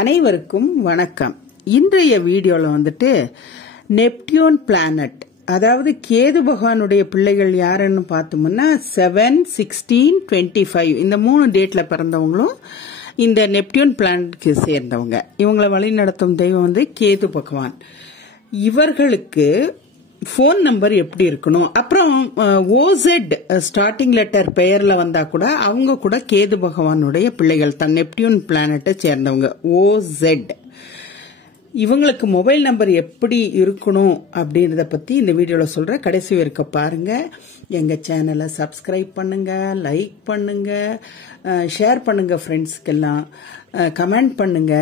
அனைவருக்கும் வணக்கம். இன்றைய வீடியோல வந்துட்டு நெப்டியூன் பிளானட், அதாவது கேது பகவானுடைய பிள்ளைகள் யாருன்னு பார்த்தோம்னா 7, 16, 25 இந்த 3 டேட்ல பிறந்தவங்களும் இந்த நெப்டியூன் பிளானட்க்கு சேர்ந்தவங்க. இவங்களை வழி நடத்தும் தெய்வம் வந்து கேது பகவான். இவர்களுக்கு போன் நம்பர் எப்படி இருக்கணும், அப்புறம் OZ ஸ்டார்டிங் லெட்டர் பெயர்ல வந்தா கூட அவங்க கூட கேது பகவானுடைய பிள்ளைகள் தான், நெப்டியூன் பிளானட்டை சேர்ந்தவங்க. OZ இவங்களுக்கு மொபைல் நம்பர் எப்படி இருக்கணும் அப்படின்றத பத்தி இந்த வீடியோல சொல்ற. கடைசி வரைக்கும் பாருங்க. எங்க சேனலை சப்ஸ்கிரைப் பண்ணுங்க, லைக் பண்ணுங்க, ஷேர் பண்ணுங்க ஃப்ரெண்ட்ஸ்க்கெல்லாம், கமெண்ட் பண்ணுங்க,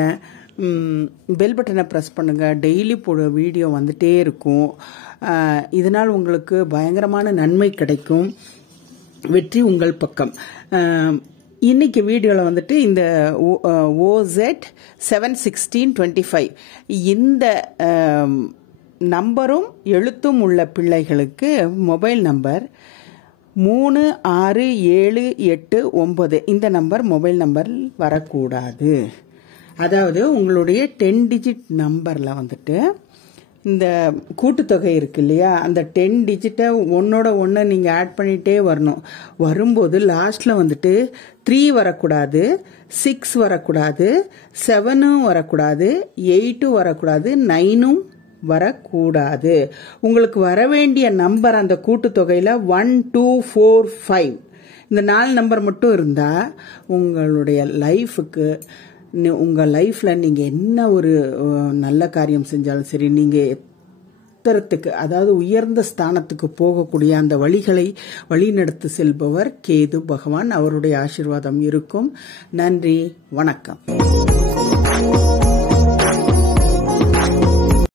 பெல் பட்டனை ப்ரெஸ் பண்ணுங்க. டெய்லி போட வீடியோ வந்துட்டே இருக்கும். இதனால் உங்களுக்கு பயங்கரமான நன்மை கிடைக்கும். வெற்றி உங்கள் பக்கம். இன்னைக்கு வீடியோவில் வந்துட்டு இந்த OZ 7, 16, 25 இந்த நம்பரும் எழுத்தும் உள்ள பிள்ளைகளுக்கு மொபைல் நம்பர் 3, 6, 7, 8, 9 இந்த நம்பர் மொபைல் நம்பர் வரக்கூடாது. அதாவது உங்களுடைய 10 டிஜிட் நம்பர்ல வந்துட்டு இந்த கூட்டுத்தொகை இருக்கு இல்லையா, அந்த 10 டிஜிட்டை ஒன்னோட ஒன்று நீங்கள் ஆட் பண்ணிட்டே வரணும். வரும்போது லாஸ்ட்ல வந்துட்டு 3 வரக்கூடாது, 6 வரக்கூடாது, 7 வரக்கூடாது, 8 வரக்கூடாது, 9 வரக்கூடாது. உங்களுக்கு வர வேண்டிய நம்பர் அந்த கூட்டுத்தொகையில் 1, 2, 4, 5 இந்த 4 நம்பர் மட்டும் இருந்தா உங்களுடைய லைஃபுக்கு, உங்க லைஃப்ல நீங்க என்ன ஒரு நல்ல காரியம் செஞ்சாலும் சரி, நீங்க எத்தரத்துக்கு, அதாவது உயர்ந்த ஸ்தானத்துக்கு போகக்கூடிய அந்த வழிகளை வழிநடத்தி செல்பவர் கேது பகவான். அவருடைய ஆசீர்வாதம் இருக்கும். நன்றி, வணக்கம்.